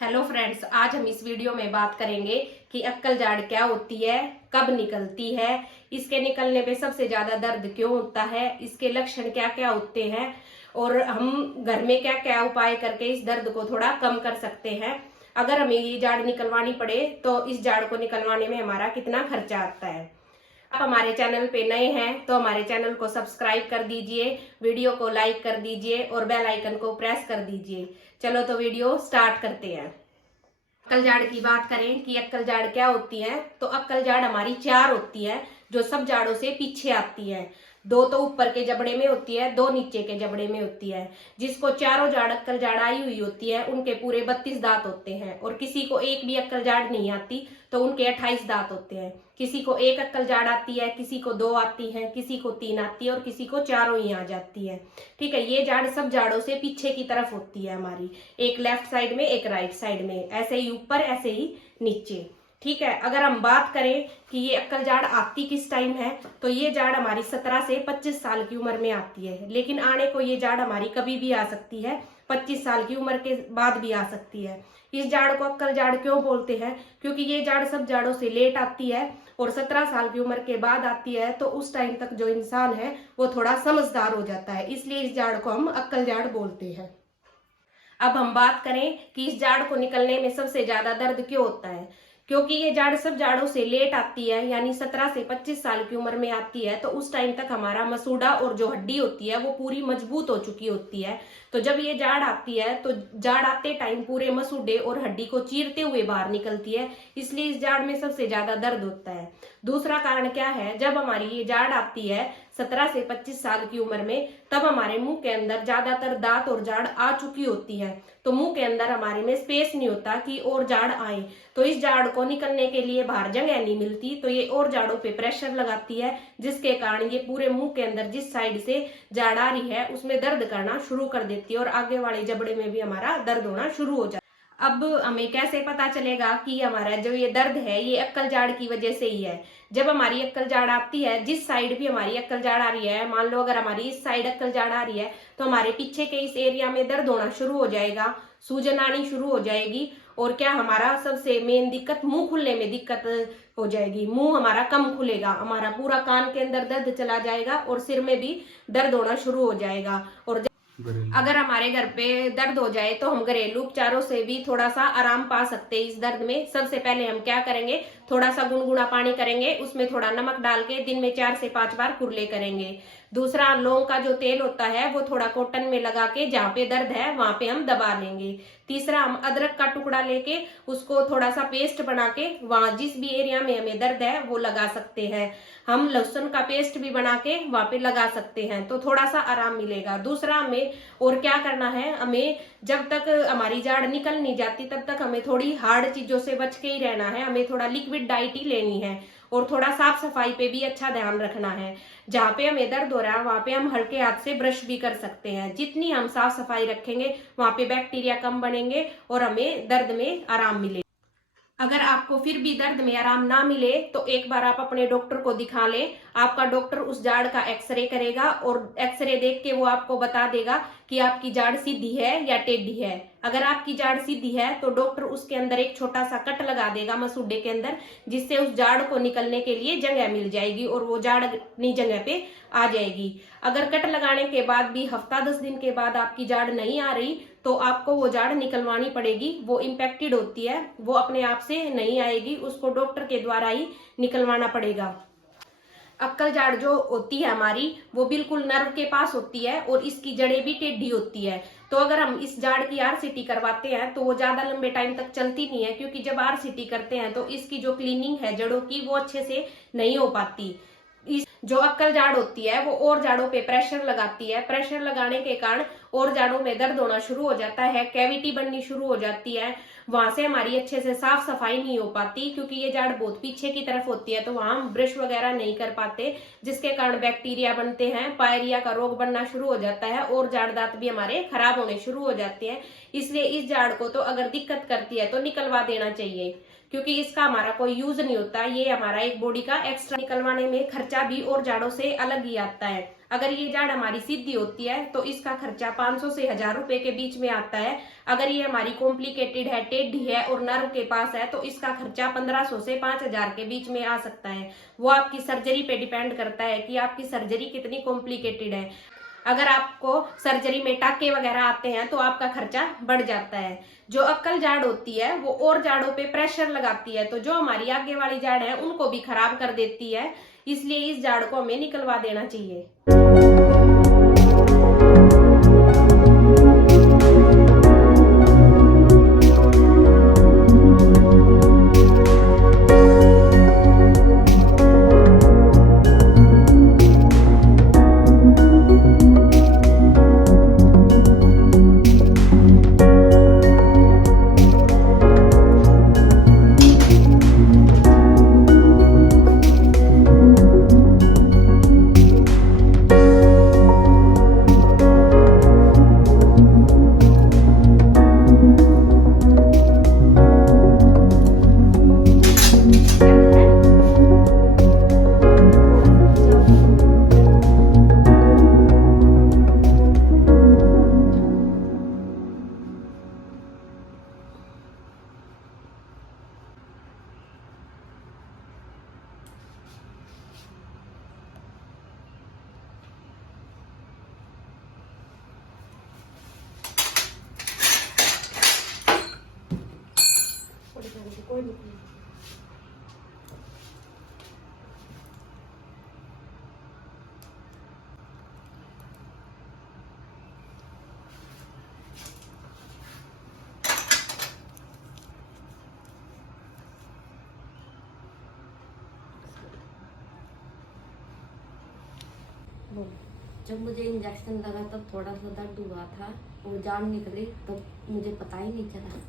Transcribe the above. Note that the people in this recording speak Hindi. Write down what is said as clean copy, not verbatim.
हेलो फ्रेंड्स, आज हम इस वीडियो में बात करेंगे कि अक्कल जाड़ क्या होती है, कब निकलती है, इसके निकलने पे सबसे ज्यादा दर्द क्यों होता है, इसके लक्षण क्या क्या होते हैं और हम घर में क्या क्या उपाय करके इस दर्द को थोड़ा कम कर सकते हैं। अगर हमें ये जाड़ निकलवानी पड़े तो इस जाड़ को निकलवाने में हमारा कितना खर्चा आता है। आप हमारे चैनल पे नए हैं तो हमारे चैनल को सब्सक्राइब कर दीजिए, वीडियो को लाइक कर दीजिए और बेल आइकन को प्रेस कर दीजिए। चलो तो वीडियो स्टार्ट करते हैं। अक्कल जाड़ की बात करें कि अक्कल जाड़ क्या होती है, तो अक्कल जाड़ हमारी चार होती है जो सब जाड़ों से पीछे आती है। दो तो ऊपर के जबड़े में होती है, दो नीचे के जबड़े में होती है। जिसको चारों जाड़ अक्कल जाड़ आई हुई होती है उनके पूरे 32 दांत होते हैं, और किसी को एक भी अक्कल जाड़ नहीं आती तो उनके 28 दांत होते हैं। किसी को एक अक्कल जाड़ आती है, किसी को दो आती है, किसी को तीन आती है और किसी को चारों ही आ जाती है। ठीक है, ये जाड़ सब जाड़ों से पीछे की तरफ होती है हमारी, एक लेफ्ट साइड में एक राइट साइड में, ऐसे ही ऊपर ऐसे ही नीचे। ठीक है, अगर हम बात करें कि ये अक्कल जाड़ आती किस टाइम है, तो ये जाड़ हमारी 17 से 25 साल की उम्र में आती है। लेकिन आने को ये जाड़ हमारी कभी भी आ सकती है, 25 साल की उम्र के बाद भी आ सकती है। इस जाड़ को अक्कल जाड़ क्यों बोलते हैं? क्योंकि ये जाड़ सब जाड़ों से लेट आती है और 17 साल की उम्र के बाद आती है, तो उस टाइम तक जो इंसान है वो थोड़ा समझदार हो जाता है, इसलिए इस जाड़ को हम अक्कल जाड़ बोलते हैं। अब हम बात करें कि इस जाड़ को निकलने में सबसे ज्यादा दर्द क्यों होता है। क्योंकि ये जाड़ सब जाड़ों से लेट आती है, यानी 17 से 25 साल की उम्र में आती है, तो उस टाइम तक हमारा मसूड़ा और जो हड्डी होती है वो पूरी मजबूत हो चुकी होती है। तो जब ये जाड़ आती है तो जाड़ आते टाइम पूरे मसूड़े और हड्डी को चीरते हुए बाहर निकलती है, इसलिए इस जाड़ में सबसे ज्यादा दर्द होता है। दूसरा कारण क्या है, जब हमारी ये जाड़ आती है 17 से 25 साल की उम्र में, तब हमारे मुंह के अंदर ज्यादातर दांत और जाड़ आ चुकी होती है, तो मुंह के अंदर हमारे में स्पेस नहीं होता कि और जाड़ आए। तो इस जाड़ को निकलने के लिए बाहर जगह नहीं मिलती, तो ये और जाड़ों पे प्रेशर लगाती है, जिसके कारण ये पूरे मुंह के अंदर जिस साइड से जाड़ आ रही है उसमें दर्द करना शुरू कर देती है और आगे वाले जबड़े में भी हमारा दर्द होना शुरू हो जाता है। अब हमें कैसे पता चलेगा कि हमारा जो ये दर्द है ये अक्कल जाड़ की वजह से ही है? जब हमारी अक्कल जाड़ आती है, जिस साइड भी हमारी अक्कल जाड़ आ रही है, मान लो अगर हमारी इस साइड अक्कल जाड़ आ रही है तो हमारे पीछे के इस एरिया में दर्द होना शुरू हो जाएगा, सूजन आनी शुरू हो जाएगी, और क्या हमारा सबसे मेन दिक्कत मुंह खुलने में दिक्कत हो जाएगी। मुंह हमारा कम खुलेगा, हमारा पूरा कान के अंदर दर्द चला जाएगा और सिर में भी दर्द होना शुरू हो जाएगा। और अगर हमारे घर पे दर्द हो जाए तो हम घरेलू उपचारों से भी थोड़ा सा आराम पा सकते हैं इस दर्द में। सबसे पहले हम क्या करेंगे, थोड़ा सा गुनगुना पानी करेंगे, उसमें थोड़ा नमक डाल के दिन में 4 से 5 बार कुरले करेंगे। दूसरा, लौंग का जो तेल होता है वो थोड़ा कॉटन में लगा के जहाँ पे दर्द है वहां पे हम दबा लेंगे। तीसरा, हम अदरक का टुकड़ा लेके उसको थोड़ा सा पेस्ट बना के वहां जिस भी एरिया में हमें दर्द है वो लगा सकते हैं। हम लहसुन का पेस्ट भी बना के वहां पे लगा सकते हैं, तो थोड़ा सा आराम मिलेगा। दूसरा, हमें और क्या करना है, हमें जब तक हमारी जाड़ निकल नहीं जाती तब तक हमें थोड़ी हार्ड चीजों से बच के ही रहना है, हमें थोड़ा लिक्विड डाइट ही लेनी है और थोड़ा साफ सफाई पे भी अच्छा ध्यान रखना है। जहाँ पे हमें दर्द हो रहा है वहां पे हम हल्के हाथ से ब्रश भी कर सकते हैं। जितनी हम साफ सफाई रखेंगे वहां पे बैक्टीरिया कम बनेंगे और हमें दर्द में आराम मिलेगा। अगर आपको फिर भी दर्द में आराम ना मिले तो एक बार आप अपने डॉक्टर को दिखा लें। आपका डॉक्टर उस जाड़ का एक्सरे करेगा और एक्सरे देख के वो आपको बता देगा कि आपकी जाड़ सीधी है या टेढ़ी है। अगर आपकी जाड़ सीधी है तो डॉक्टर उसके अंदर एक छोटा सा कट लगा देगा मसूड़े के अंदर, जिससे उस जाड़ को निकलने के लिए जगह मिल जाएगी और वो जाड़ अपनी जगह पे आ जाएगी। अगर कट लगाने के बाद भी हफ्ता 10 दिन के बाद आपकी जाड़ नहीं आ रही तो आपको वो जाड़ निकलवानी पड़ेगी। वो इम्पैक्टेड होती है, वो अपने आप से नहीं आएगी, उसको डॉक्टर के द्वारा ही निकलवाना पड़ेगा। अक्कल जाड़ जो होती है हमारी वो बिल्कुल नर्व के पास होती है और इसकी जड़ें भी टेढ़ी होती है। तो अगर हम इस जाड़ की आरसीटी करवाते हैं तो वो ज्यादा लंबे टाइम तक चलती नहीं है, क्योंकि जब आरसीटी करते हैं तो इसकी जो क्लीनिंग है जड़ों की वो अच्छे से नहीं हो पाती। इस जो अक्कल जाड़ होती है वो और जाड़ों पे प्रेशर लगाती है, प्रेशर लगाने के कारण और जाड़ों में दर्द होना शुरू हो जाता है, कैविटी बननी शुरू हो जाती है, वहां से हमारी अच्छे से साफ सफाई नहीं हो पाती, क्योंकि ये जाड़ बहुत पीछे की तरफ होती है तो वहां हम ब्रश वगैरह नहीं कर पाते, जिसके कारण बैक्टीरिया बनते हैं, पायरिया का रोग बनना शुरू हो जाता है और जाड़ दांत भी हमारे खराब होने शुरू हो जाते हैं। इसलिए इस जाड़ को तो अगर दिक्कत करती है तो निकलवा देना चाहिए, क्योंकि इसका हमारा कोई यूज नहीं होता। ये हमारा एक बॉडी का एक्स्ट्रा निकलवाने में खर्चा भी और जाड़ों से अलग ही आता है। अगर ये जाड़ हमारी सीधी होती है तो इसका खर्चा 500 से 1000 रुपए के बीच में आता है। अगर ये हमारी कॉम्प्लिकेटेड है, टेढ़ी है और नर्व के पास है तो इसका खर्चा 1500 से 5000 के बीच में आ सकता है। वो आपकी सर्जरी पे डिपेंड करता है कि आपकी सर्जरी कितनी कॉम्प्लिकेटेड है। अगर आपको सर्जरी में टाके वगैरह आते हैं तो आपका खर्चा बढ़ जाता है। जो अक्कल जाड़ होती है वो और जाड़ों पे प्रेशर लगाती है, तो जो हमारी आगे वाली जाड़ है उनको भी खराब कर देती है। इसलिए इस जाड़ को हमें निकलवा देना चाहिए। कोई नहीं। जब मुझे इंजेक्शन लगा तब थोड़ा सा दर्द हुआ था और जान निकली तब मुझे पता ही नहीं चला।